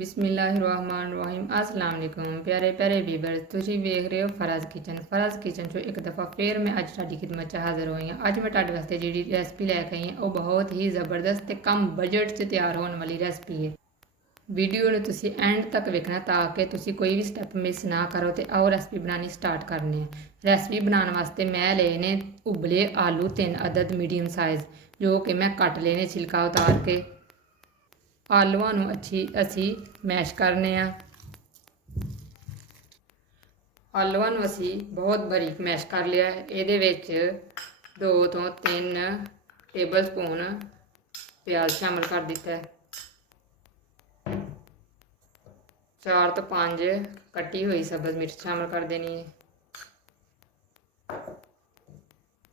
बिस्मिल्लाहिर्रहमानिर्रहीम अस्सलाम वालेकुम प्यारे प्यारे ਵੀਵਰਸ ਤੁਸੀਂ ਵੇਖ ਰਹੇ ਹੋ ਫਰਾਜ਼ ਕਿਚਨ ਚੋਂ ਇੱਕ ਦਫਾ ਫੇਰ ਮੈਂ ਅੱਜ ਤੁਹਾਡੀ ਖਿਦਮਤ 'ਚ ਹਾਜ਼ਰ ਹੋਈ ਹਾਂ। ਅੱਜ ਮੈਂ ਤੁਹਾਡੇ ਵਾਸਤੇ ਜਿਹੜੀ ਰੈਸਪੀ ਲੈ ਕੇ ਆਈ ਹਾਂ ਉਹ ਬਹੁਤ ਹੀ ਜ਼ਬਰਦਸਤ ਤੇ ਕਮ ਬਜਟ 'ਚ ਤਿਆਰ ਹੋਣ ਵਾਲੀ ਰੈਸਪੀ ਹੈ। ਵੀਡੀਓ ਨੂੰ ਤੁਸੀਂ ਐਂਡ ਤੱਕ ਵੇਖਣਾ ਤਾਂ ਕਿ ਤੁਸੀਂ ਕੋਈ ਵੀ ਸਟੈਪ ਮਿਸ ਨਾ ਕਰੋ। ਤੇ ਆਓ ਰੈਸਪੀ ਬਣਾਉਣੀ ਸਟਾਰਟ ਕਰਨੇ ਆ। ਰੈਸਪੀ ਬਣਾਉਣ ਵਾਸਤੇ ਮੈਂ ਲਏ ਨੇ ਉਬਲੇ ਆਲੂ 3 ਅਦਦ ਮੀਡੀਅਮ ਸਾਈਜ਼, ਜੋ ਕਿ ਮੈਂ ਕੱਟ ਲਏ ਨੇ ਛਿਲਕਾ ਉਤਾਰ ਕੇ। ਆਲੂਆਂ ਨੂੰ ਅਸੀਂ ਮੈਸ਼ ਕਰਨੇ ਆ। ਆਲੂਆਂ ਨੂੰ ਅਸੀਂ ਬਹੁਤ ਬਰੀਕ ਮੈਸ਼ ਕਰ ਲਿਆ। ਇਹਦੇ ਵਿੱਚ 2 ਤੋਂ 3 ਟੇਬਲ ਸਪੂਨ ਪਿਆਜ਼ ਸ਼ਾਮਲ ਕਰ ਦਿੱਤਾ ਹੈ। 4 ਤੋਂ 5 ਕੱਟੀ ਹੋਈ ਸਬਜ਼ ਮਿਰਚ ਸ਼ਾਮਲ ਕਰ ਦੇਣੀ ਹੈ।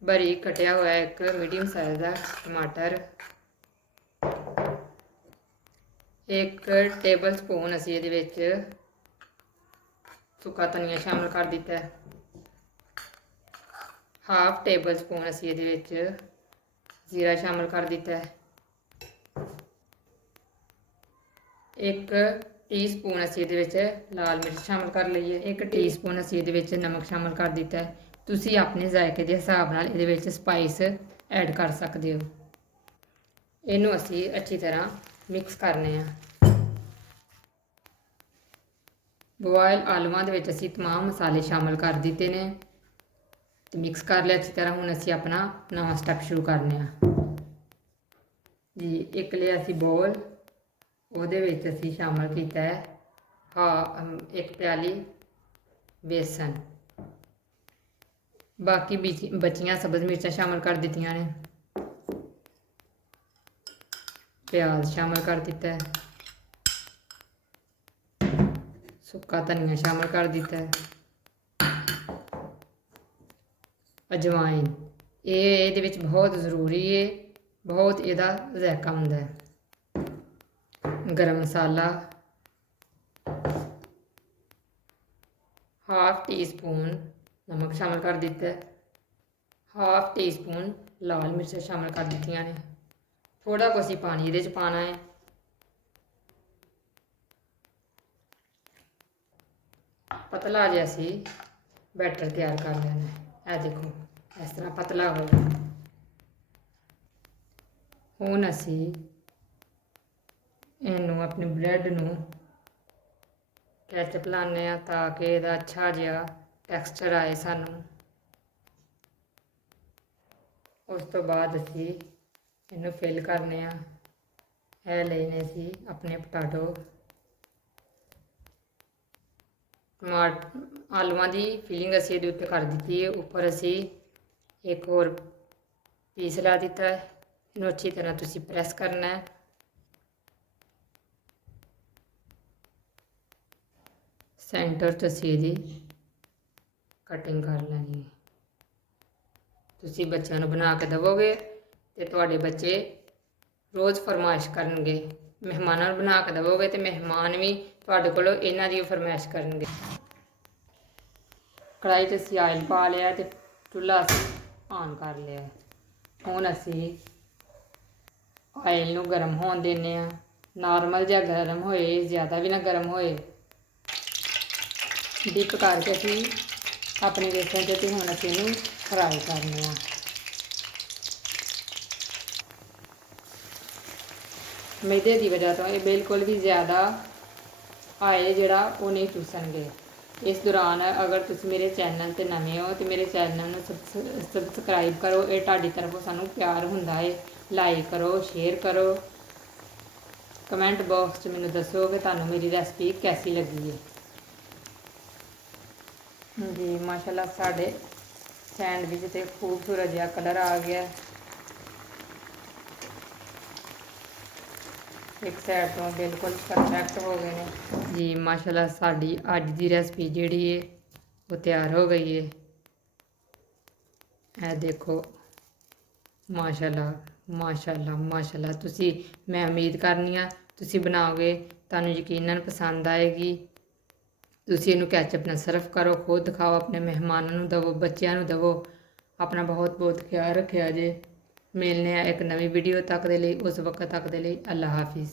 ਬਰੀਕ ਕਟਿਆ ਹੋਇਆ ਇੱਕ ਮੀਡੀਅਮ ਸਾਈਜ਼ ਦਾ ਟਮਾਟਰ। 1 ਟੇਬਲ ਸਪੂਨ ਅਸੀਂ ਇਹਦੇ ਵਿੱਚ ਸੁੱਕਾ ਧਨੀਆ ਸ਼ਾਮਲ ਕਰ ਦਿੱਤਾ ਹੈ। ਹਾਫ ਟੇਬਲ ਸਪੂਨ ਅਸੀਂ ਇਹਦੇ ਵਿੱਚ ਜ਼ੀਰਾ ਸ਼ਾਮਲ ਕਰ ਦਿੱਤਾ ਹੈ। 1 ਟੀਸਪੂਨ ਅਸੀਂ ਇਹਦੇ ਵਿੱਚ ਲਾਲ ਮਿਰਚ ਸ਼ਾਮਲ ਕਰ ਲਈ ਹੈ। 1 ਟੀਸਪੂਨ ਅਸੀਂ ਇਹਦੇ ਵਿੱਚ ਨਮਕ ਸ਼ਾਮਲ ਕਰ ਦਿੱਤਾ ਹੈ। ਤੁਸੀਂ ਆਪਣੇ ਜ਼ਾਇਕੇ ਦੇ ਹਿਸਾਬ ਨਾਲ ਇਹਦੇ ਵਿੱਚ ਸਪਾਈਸ ਐਡ ਕਰ ਸਕਦੇ ਹੋ। ਇਹਨੂੰ ਅਸੀਂ ਅੱਛੀ ਤਰ੍ਹਾਂ ਮਿਕਸ ਕਰਨੇ ਆ। ਬੋਇਲ ਆਲੂਆਂ ਦੇ ਵਿੱਚ ਅਸੀਂ तमाम ਮਸਾਲੇ ਸ਼ਾਮਲ ਕਰ ਦਿੱਤੇ ਨੇ ਤੇ ਮਿਕਸ ਕਰ ਲਿਆ ਅੱਛੀ ਤਰ੍ਹਾਂ। ਹੁਣ ਅਸੀਂ ਆਪਣਾ ਨਵਾਂ ਸਟੈਪ ਸ਼ੁਰੂ ਕਰਨੇ ਆ ਜੀ। ਇੱਕ ਲਿਆ ਅਸੀਂ ਬੋਲ, ਉਹਦੇ ਵਿੱਚ ਅਸੀਂ ਸ਼ਾਮਲ ਕੀਤਾ ਹੈ 1 ਪਿਆਲੀ ਬੇਸਨ। ਬਾਕੀ ਬਚੀਆਂ ਸਬਜ਼ ਮਿਰਚਾਂ ਸ਼ਾਮਲ ਕਰ ਦਿੱਤੀਆਂ ਨੇ। ਪਿਆਜ਼ ਸ਼ਾਮਲ ਕਰ ਦਿੱਤਾ ਹੈ। ਸੁੱਕਾ ਧਨੀਆ ਸ਼ਾਮਲ ਕਰ ਦਿੱਤਾ ਹੈ। ਅਜਵਾਇਨ ਇਹਦੇ ਵਿੱਚ ਬਹੁਤ ਜ਼ਰੂਰੀ ਹੈ, ਬਹੁਤ ਇਹਦਾ ਜ਼ਾਇਕਾ ਹੁੰਦਾ ਹੈ। ਗਰਮ ਮਸਾਲਾ ਹਾਫ ਟੀਸਪੂਨ ਨਮਕ ਸ਼ਾਮਲ ਕਰ ਦਿੱਤਾ ਹੈ। ਹਾਫ ਟੀਸਪੂਨ ਲਾਲ ਮਿਰਚਾਂ ਸ਼ਾਮਲ ਕਰ ਦਿੱਤੀਆਂ ਨੇ। ਥੋੜਾ ਕੁ ਅਸੀਂ ਪਾਣੀ ਇਹਦੇ 'ਚ ਪਾਉਣਾ ਹੈ। ਪਤਲਾ ਜਿਹਾ ਅਸੀਂ ਬੈਟਰ ਤਿਆਰ ਕਰ ਲੈਣਾ ਹੈ। ਇਹ ਦੇਖੋ ਇਸ ਤਰ੍ਹਾਂ ਪਤਲਾ ਹੋਇਆ। ਹੁਣ ਅਸੀਂ ਇਹਨੂੰ ਆਪਣੀ ਬ੍ਰੈਡ ਨੂੰ ਕੈਚਅਪ ਲਾਉਂਦੇ ਹਾਂ ਤਾਂ ਕਿ ਇਹਦਾ ਅੱਛਾ ਜਿਹਾ ਟੈਕਸਚਰ ਆਏ ਸਾਨੂੰ। ਉਸ ਤੋਂ ਬਾਅਦ ਅਸੀਂ ਇਹਨੂੰ ਫਿਲ ਕਰਨੇ ਆ। ਇਹ ਲਏ ਨੇ ਅਸੀਂ ਆਪਣੇ ਪਟਾਟੋ। ਆਲੂਆਂ ਦੀ ਫਿਲਿੰਗ ਅਸੀਂ ਇਹਦੇ ਉੱਤੇ ਕਰ ਦਿੱਤੀ ਹੈ। ਉੱਪਰ ਅਸੀਂ ਇੱਕ ਹੋਰ ਪੀਸ ਲਾ ਦਿੱਤਾ ਹੈ। ਇਹਨੂੰ ਅੱਛੀ ਤਰ੍ਹਾਂ ਤੁਸੀਂ ਪ੍ਰੈਸ ਕਰਨਾ ਹੈ। ਸੈਂਟਰ 'ਚ ਅਸੀਂ ਇਹਦੀ ਕਟਿੰਗ ਕਰ ਲੈਣੀ ਹੈ। ਤੁਸੀਂ ਬੱਚਿਆਂ ਨੂੰ ਬਣਾ ਕੇ ਦੇਵੋਗੇ ਤੇ ਤੁਹਾਡੇ ਬੱਚੇ ਰੋਜ਼ ਫਰਮਾਇਸ਼ ਕਰਨਗੇ। ਮਹਿਮਾਨਾਂ ਨੂੰ ਬਣਾ ਕੇ ਦੇਵੋਗੇ ਤੇ ਮਹਿਮਾਨ ਵੀ ਤੁਹਾਡੇ ਕੋਲੋਂ ਇਹਨਾਂ ਦੀ ਫਰਮਾਇਸ਼ ਕਰਨਗੇ। ਕੜਾਹੀ 'ਚ ਅਸੀਂ ਆਇਲ ਪਾ ਲਿਆ ਤੇ ਚੁੱਲ੍ਹਾ ਅਸੀਂ ਆਨ ਕਰ ਲਿਆ। ਹੁਣ ਅਸੀਂ ਆਇਲ ਨੂੰ ਗਰਮ ਹੋਣ ਦਿੰਦੇ ਹਾਂ। ਨਾਰਮਲ ਜਿਹਾ ਗਰਮ ਹੋਏ, ਜ਼ਿਆਦਾ ਵੀ ਨਾ ਗਰਮ ਹੋਏ। ਡਿਪ ਕਰਕੇ ਅਸੀਂ ਆਪਣੀ ਵੇਸਣ 'ਚ ਤੇ ਹੁਣ ਅਸੀਂ ਇਹਨੂੰ ਫਰਾਈ ਕਰਨੇ ਆ। ਮੈਦੇ ਦੀ ਵਜ੍ਹਾ ਤੋਂ ਇਹ ਬਿਲਕੁਲ ਵੀ ਜ਼ਿਆਦਾ ਆਇਲ ਜਿਹੜਾ ਉਹ ਨਹੀਂ ਚੂਸਣਗੇ। ਇਸ ਦੌਰਾਨ ਅਗਰ ਤੁਸੀਂ ਮੇਰੇ ਚੈਨਲ 'ਤੇ ਨਵੇਂ ਹੋ ਤਾਂ ਮੇਰੇ ਚੈਨਲ ਨੂੰ ਸਬਸਕ੍ਰਾਈਬ ਕਰੋ। ਇਹ ਤੁਹਾਡੀ ਤਰਫੋਂ ਸਾਨੂੰ ਪਿਆਰ ਹੁੰਦਾ ਹੈ। ਲਾਈਕ ਕਰੋ, ਸ਼ੇਅਰ ਕਰੋ। ਕਮੈਂਟ ਬਾਕਸ 'ਚ ਮੈਨੂੰ ਦੱਸੋ ਕਿ ਤੁਹਾਨੂੰ ਮੇਰੀ ਰੈਸਪੀ ਕੈਸੀ ਲੱਗੀ ਹੈ ਜੀ। ਮਾਸ਼ਾਅੱਲਾ ਸਾਡੇ ਸੈਂਡਵਿਚ 'ਤੇ ਖੂਬਸੂਰਤ ਜਿਹਾ ਕਲਰ ਆ ਗਿਆ। ਇੱਕ ਸਾਈਡ ਤੋਂ ਬਿਲਕੁਲ ਪਰਫੈਕਟ ਹੋ ਗਏ ਨੇ ਜੀ। ਮਾਸ਼ਾਅੱਲਾ ਸਾਡੀ ਅੱਜ ਦੀ ਰੈਸਪੀ ਜਿਹੜੀ ਹੈ ਉਹ ਤਿਆਰ ਹੋ ਗਈ ਹੈ। ਇਹ ਦੇਖੋ ਮਾਸ਼ਾਅੱਲਾ ਮਾਸ਼ਾਅੱਲਾ ਮਾਸ਼ਾਅੱਲਾ। ਮੈਂ ਉਮੀਦ ਕਰਨੀ ਆ ਤੁਸੀਂ ਬਣਾਓਗੇ, ਤੁਹਾਨੂੰ ਯਕੀਨਨ ਪਸੰਦ ਆਏਗੀ। ਤੁਸੀਂ ਇਹਨੂੰ ਕੈਚਅਪ ਨਾਲ ਸਰਵ ਕਰੋ, ਖੁਦ ਖਾਓ, ਆਪਣੇ ਮਹਿਮਾਨਾਂ ਨੂੰ ਦੇਵੋ, ਬੱਚਿਆਂ ਨੂੰ ਦੇਵੋ। ਆਪਣਾ ਬਹੁਤ ਬਹੁਤ ਖਿਆਲ ਰੱਖਿਆ ਜੇ। ਮਿਲਨੇ ਆ ਇੱਕ ਨਵੀਂ ਵੀਡੀਓ ਤੱਕ ਦੇ ਲਈ। ਉਸ ਵਕਤ ਤੱਕ ਦੇ ਲਈ ਅੱਲਾ ਹਾਫਿਜ਼।